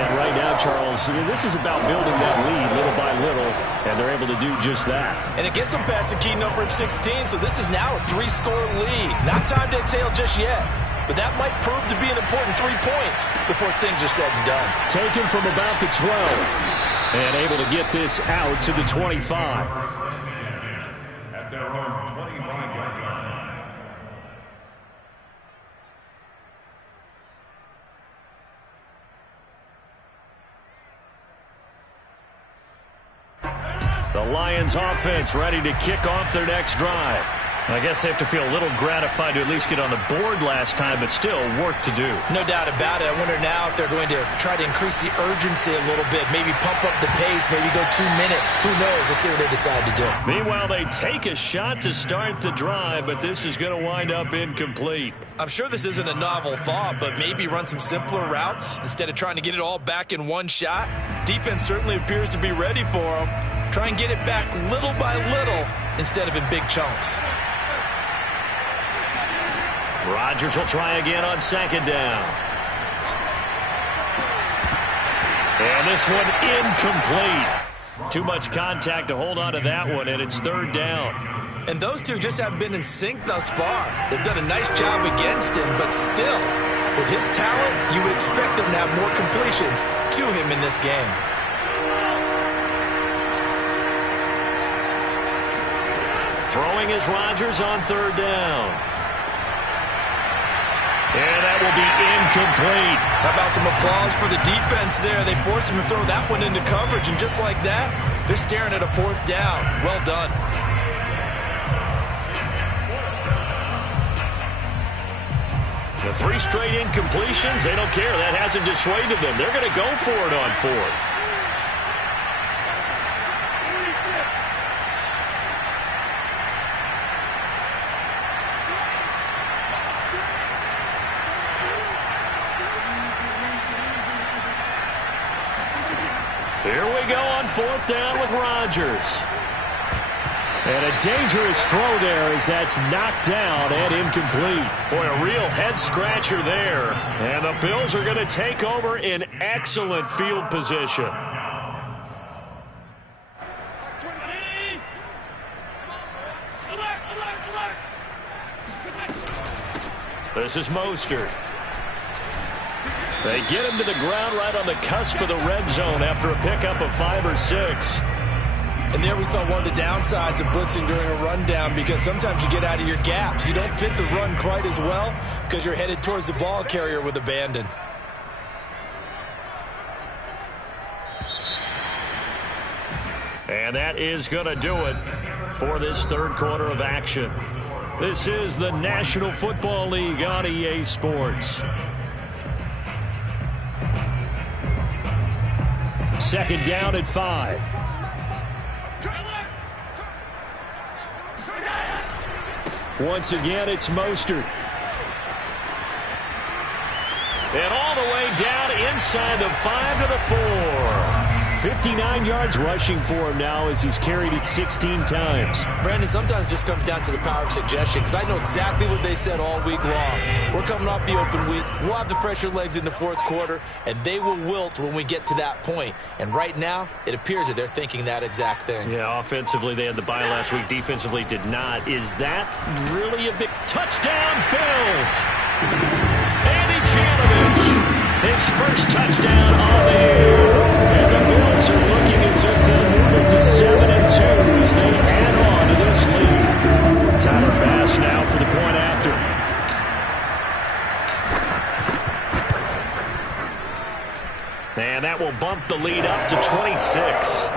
And right now, Charles, this is about building that lead little by little, and they're able to do just that. And it gets them past the key number of 16, so this is now a 3-score lead. Not time to exhale just yet, but that might prove to be an important 3 points before things are said and done. Taken from about the 12, and able to get this out to the 25. At their own 25-yard line. The Lions offense ready to kick off their next drive. I guess they have to feel a little gratified to at least get on the board last time, but still work to do. No doubt about it. I wonder now if they're going to try to increase the urgency a little bit, maybe pump up the pace, maybe go 2-minute. Who knows? Let's see what they decide to do. Meanwhile, they take a shot to start the drive, but this is going to wind up incomplete. I'm sure this isn't a novel thought, but maybe run some simpler routes instead of trying to get it all back in one shot. Defense certainly appears to be ready for them. Try and get it back little by little instead of in big chunks. Rodgers will try again on 2nd down. And this one incomplete. Too much contact to hold on to that one, and it's 3rd down. And those two just haven't been in sync thus far. They've done a nice job against him, but still, with his talent, you would expect them to have more completions to him in this game. Throwing is Rodgers on 3rd down. And that will will be incomplete. How about some applause for the defense there? They forced him to throw that one into coverage, and just like that, they're staring at a 4th down. Well done. The 3 straight incompletions, they don't care. That hasn't dissuaded them. They're going to go for it on 4th. Here we go on 4th down with Rodgers. And a dangerous throw there as that's knocked down and incomplete. Boy, a real head-scratcher there. And the Bills are going to take over in excellent field position. This is Mostert. They get him to the ground right on the cusp of the red zone after a pickup of 5 or 6. And there we saw one of the downsides of blitzing during a rundown, because sometimes you get out of your gaps. You don't fit the run quite as well because you're headed towards the ball carrier with abandon. And that is going to do it for this 3rd quarter of action. This is the National Football League on EA Sports. 2nd down at 5. Once again, it's Mostert. And all the way down inside the 5 to the 4. 59 yards rushing for him now as he's carried it 16 times. Brandon, sometimes it just comes down to the power of suggestion, because I know exactly what they said all week long. We're coming off the open week. We'll have the fresher legs in the 4th quarter, and they will wilt when we get to that point. And right now, it appears that they're thinking that exact thing. Yeah, offensively, they had the bye last week. Defensively, did not. Is that really a big touchdown, Bills? Andy Janovich, his first touchdown on the year. And the Bills are looking as if they'll move it to 7-2 as they add on to this lead. Tyler Bass now for the point after. And that will bump the lead up to 26.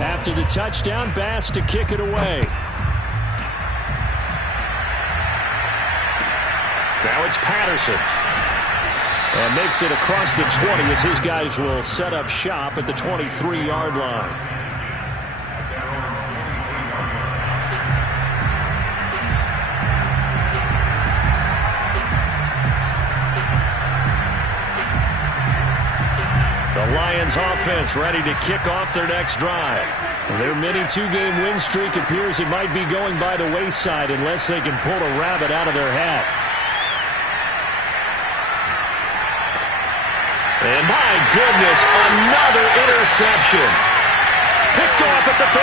After the touchdown, Bass to kick it away. Now it's Patterson. And makes it across the 20 as his guys will set up shop at the 23-yard line. The Lions offense ready to kick off their next drive. Their mini 2-game win streak appears it might be going by the wayside unless they can pull a rabbit out of their hat. And my goodness, another interception. Picked off at the 35.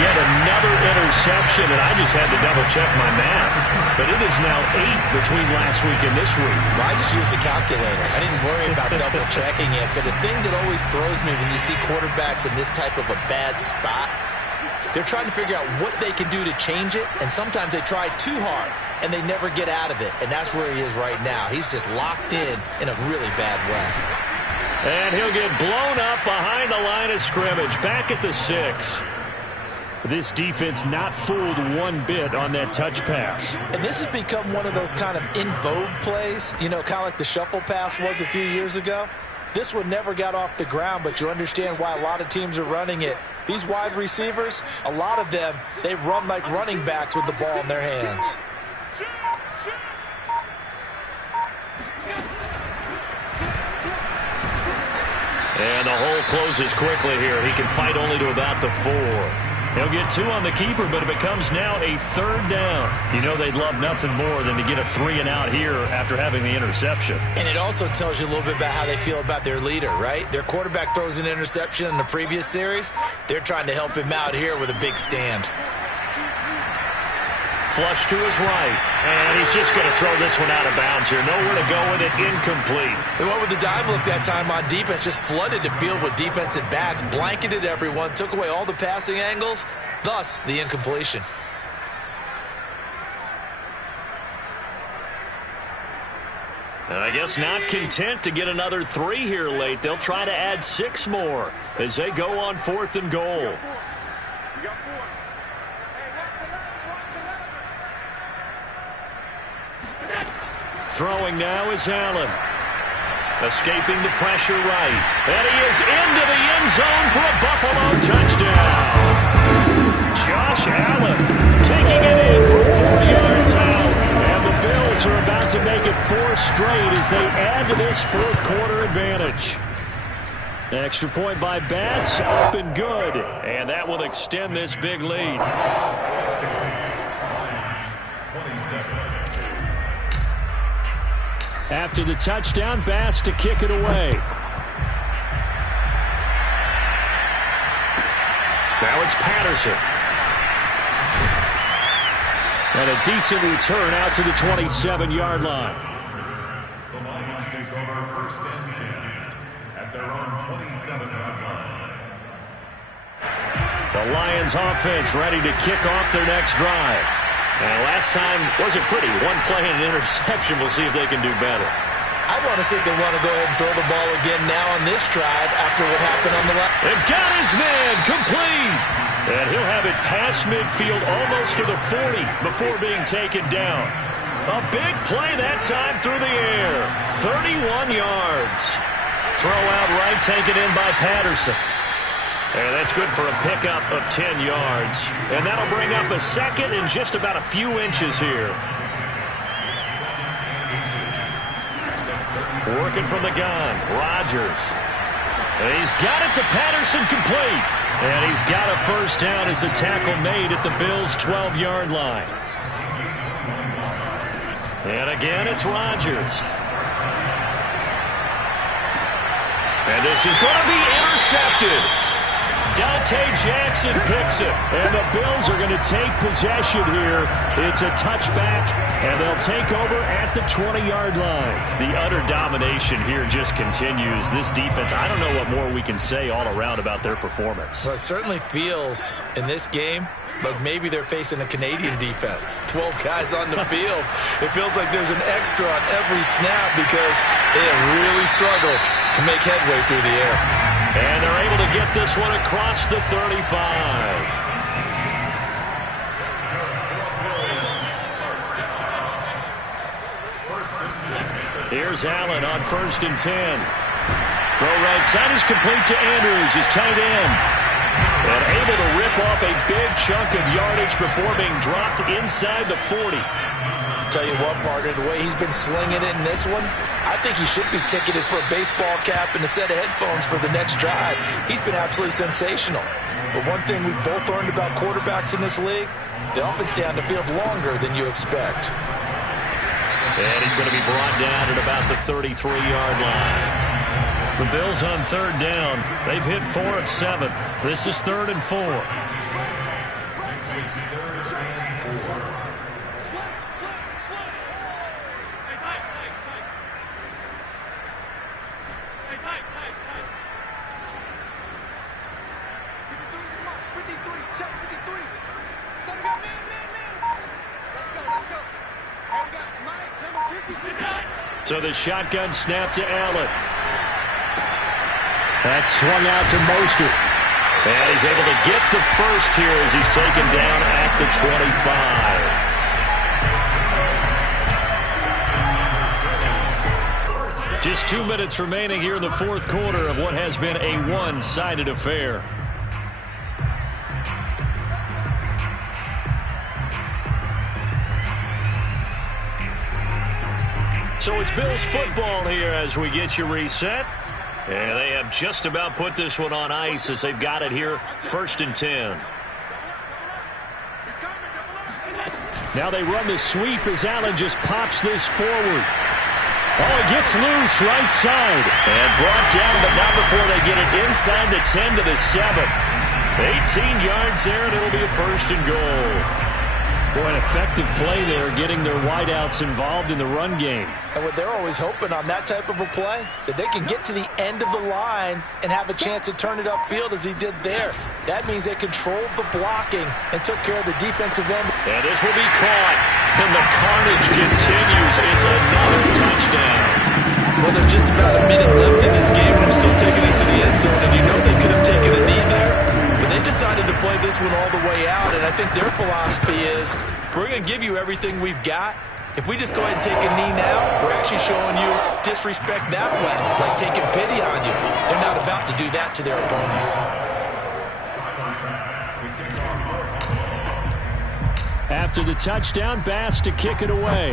Yet another interception, and I just had to double-check my math. But it is now 8 between last week and this week. Well, I just used a calculator. I didn't worry about double-checking it. But the thing that always throws me when you see quarterbacks in this type of a bad spot, they're trying to figure out what they can do to change it, and sometimes they try too hard, and they never get out of it. And that's where he is right now. He's just locked in a really bad way. And he'll get blown up behind the line of scrimmage, back at the 6. This defense not fooled one bit on that touch pass. And this has become one of those kind of in vogue plays, you know, kind of like the shuffle pass was a few years ago. This one never got off the ground, but you understand why a lot of teams are running it. These wide receivers, a lot of them, they run like running backs with the ball in their hands. And the hole closes quickly here. He can fight only to about the 4. He'll get 2 on the keeper, but it becomes now a 3rd down. You know they'd love nothing more than to get a 3-and-out here after having the interception. And it also tells you a little bit about how they feel about their leader, right? Their quarterback throws an interception in the previous series. They're trying to help him out here with a big stand. flush to his right. And he's just going to throw this one out of bounds here. Nowhere to go with it. Incomplete. They went with the dive look that time on defense. Just flooded the field with defensive backs. Blanketed everyone. Took away all the passing angles. Thus, the incompletion. And I guess not content to get another 3 here late. They'll try to add 6 more as they go on 4th and goal. Throwing now is Allen. Escaping the pressure right. And he is into the end zone for a Buffalo touchdown. Josh Allen taking it in from 4 yards out. And the Bills are about to make it 4 straight as they add to this 4th quarter advantage. Extra point by Bass, up and good. And that will extend this big lead. 27. After the touchdown, Bass to kick it away. Now it's Patterson. And a decent return out to the 27-yard line. The Lions take over 1st and 10 at their own 27-yard line. The Lions offense ready to kick off their next drive. And last time wasn't pretty. 1 play and an interception. We'll see if they can do better. I want to see if they want to go ahead and throw the ball again now on this drive after what happened on the left. They've got his man complete. And he'll have it past midfield almost to the 40 before being taken down. A big play that time through the air. 31 yards. Throw out right, taken in by Patterson. And that's good for a pickup of 10 yards. And that'll bring up a 2nd and just about a few inches here. Working from the gun, Rodgers. And he's got it to Patterson, complete. And he's got a 1st down as a tackle made at the Bills' 12-yard line. And again, it's Rodgers. And this is going to be intercepted. Dante Jackson picks it, and the Bills are going to take possession here. It's a touchback, and they'll take over at the 20-yard line. The utter domination here just continues. This defense, I don't know what more we can say all around about their performance. Well, it certainly feels in this game like maybe they're facing a Canadian defense. 12 guys on the field. It feels like there's an extra on every snap because they have really struggled to make headway through the air. And they're able to get this one across the 35. Here's Allen on 1st and 10. Throw right side is complete to Andrews, his tight end. And able to rip off a big chunk of yardage before being dropped inside the 40. Tell you what, partner, the way he's been slinging it in this one, I think he should be ticketed for a baseball cap and a set of headphones for the next drive. He's been absolutely sensational. But one thing we've both learned about quarterbacks in this league, they often stay on the field longer than you expect. And he's going to be brought down at about the 33-yard line. The Bills on 3rd down. They've hit 4 of 7. This is 3rd and 4. So the shotgun snap to Allen. That's swung out to Mostert. And he's able to get the 1st here as he's taken down at the 25. Just 2 minutes remaining here in the 4th quarter of what has been a one-sided affair. So it's Bills football here as we get you reset. And they have just about put this one on ice as they've got it here, 1st and 10. Now they run the sweep as Allen just pops this forward. Oh, it gets loose right side. And brought down, but not before they get it inside the 10 to the 7. 18 yards there, and it'll be a 1st and goal. Boy, an effective play there, getting their wideouts involved in the run game. And what they're always hoping on that type of a play, that they can get to the end of the line and have a chance to turn it upfield as he did there. That means they controlled the blocking and took care of the defensive end. And this will be caught. And the carnage continues. It's another touchdown. Well, there's just about a minute left in this game, and they're still taking it to the end zone. And you know they could have taken a knee there, but they decided to play this one all the way out. And I think their philosophy is, we're going to give you everything we've got. If we just go ahead and take a knee now, we're actually showing you disrespect that way, like taking pity on you. They're not about to do that to their opponent. After the touchdown, Bass to kick it away.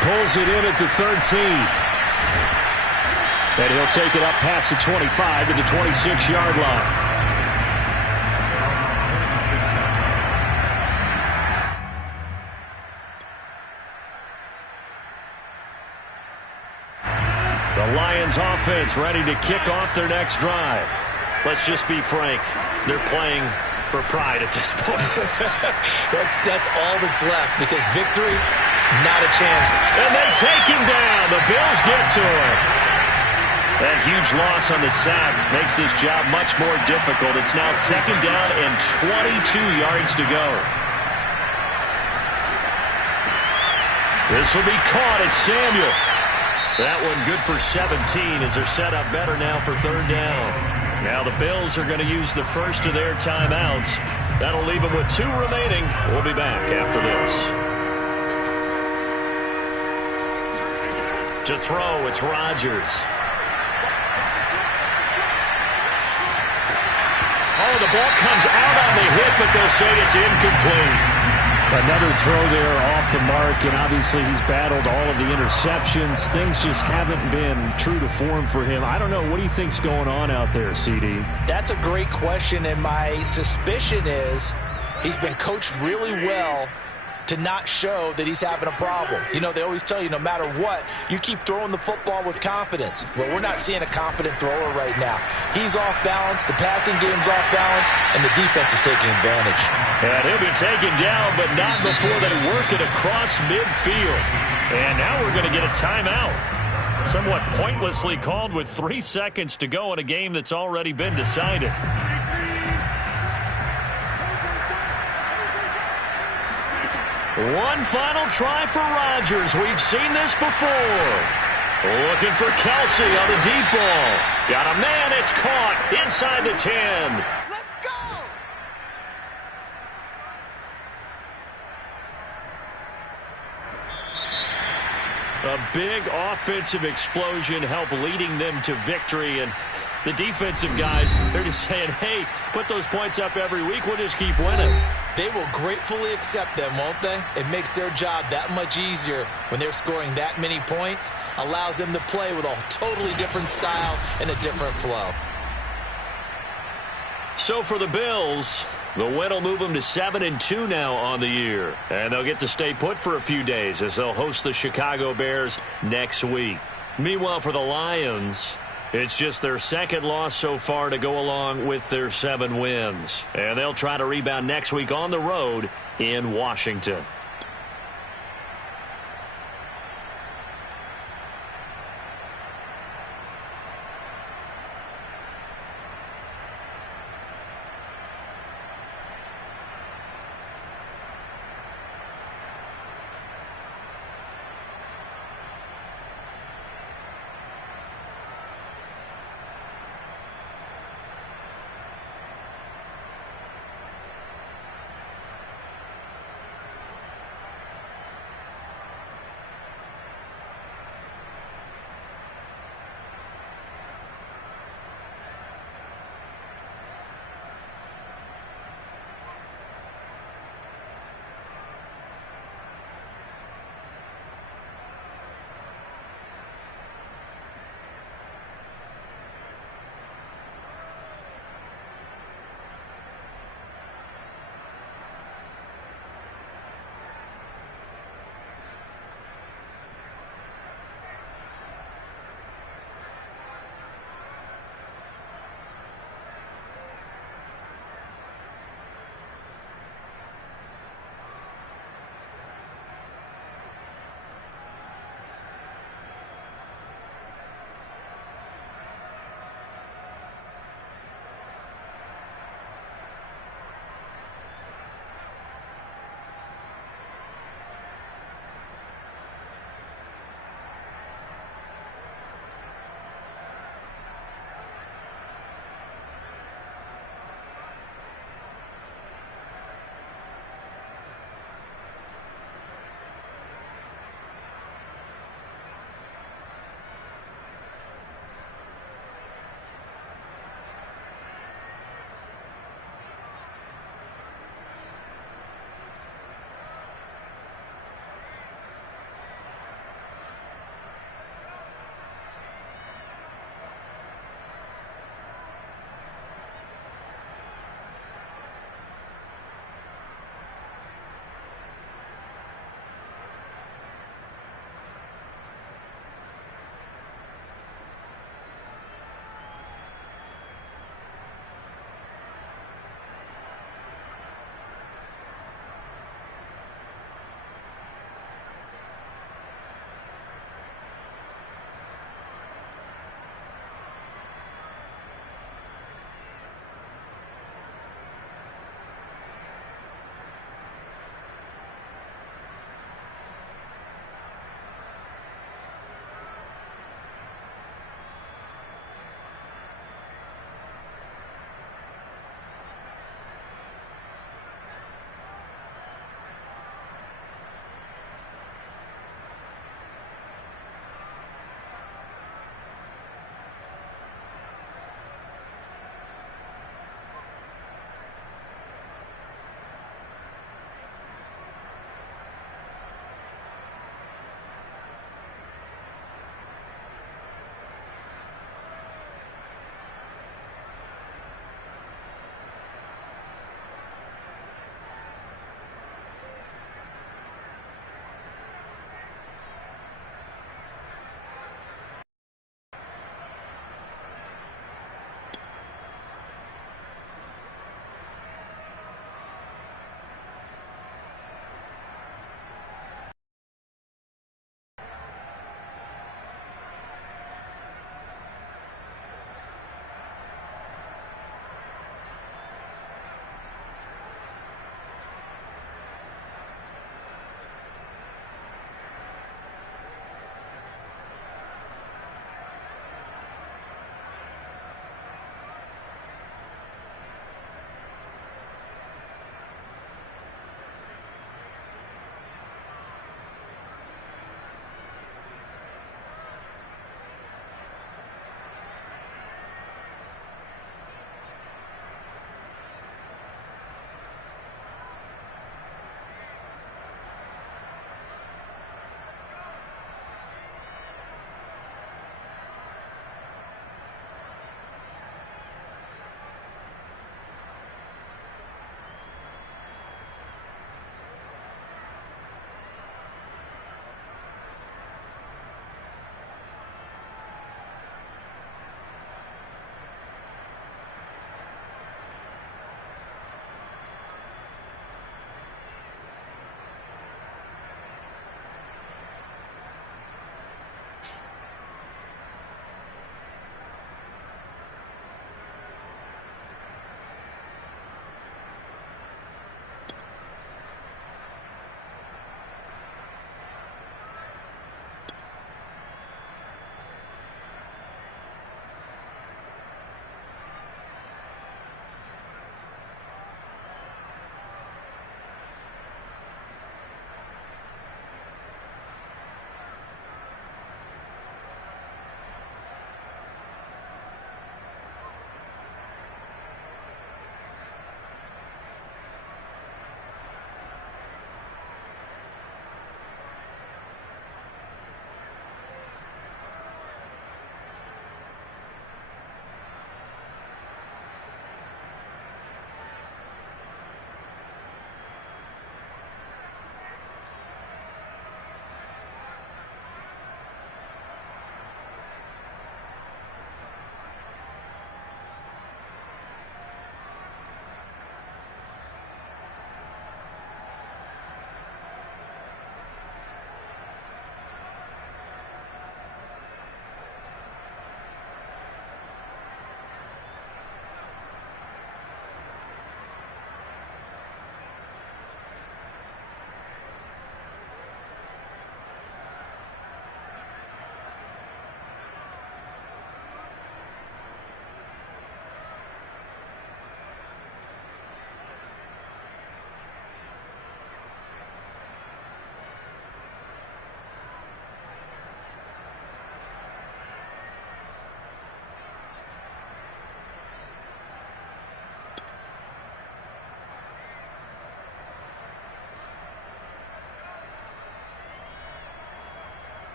Pulls it in at the 13. And he'll take it up past the 25 to the 26-yard line. The Lions offense ready to kick off their next drive. Let's just be frank. They're playing for pride at this point. That's all that's left, because victory, not a chance. And they take him down. The Bills get to him. That huge loss on the sack makes this job much more difficult. It's now 2nd down and 22 yards to go. This will be caught. It's Samuel. That one good for 17 as they're set up better now for 3rd down. Now the Bills are going to use the first of their timeouts. That'll leave them with 2 remaining. We'll be back after this. To throw, it's Rodgers. Oh, the ball comes out on the hit, but they'll say it's incomplete. Another throw there off the mark, and obviously he's battled all of the interceptions. Things just haven't been true to form for him. I don't know. What do you think's going on out there, CD? That's a great question, and my suspicion is he's been coached really well to not show that he's having a problem. You know, they always tell you no matter what, you keep throwing the football with confidence. Well, we're not seeing a confident thrower right now. He's off balance, the passing game's off balance, and the defense is taking advantage. And he'll be taken down, but not before they work it across midfield. And now we're going to get a timeout. Somewhat pointlessly called with 3 seconds to go in a game that's already been decided. One final try for Rodgers. We've seen this before. Looking for Kelsey on the deep ball. Got a man. It's caught inside the 10. Let's go! A big offensive explosion helped leading them to victory. And the defensive guys, they're just saying, hey, put those points up every week. We'll just keep winning. They will gratefully accept them, won't they? It makes their job that much easier when they're scoring that many points. Allows them to play with a totally different style and a different flow. So for the Bills, the win will move them to 7-2 now on the year. And they'll get to stay put for a few days as they'll host the Chicago Bears next week. Meanwhile, for the Lions, it's just their 2nd loss so far to go along with their 7 wins. And they'll try to rebound next week on the road in Washington.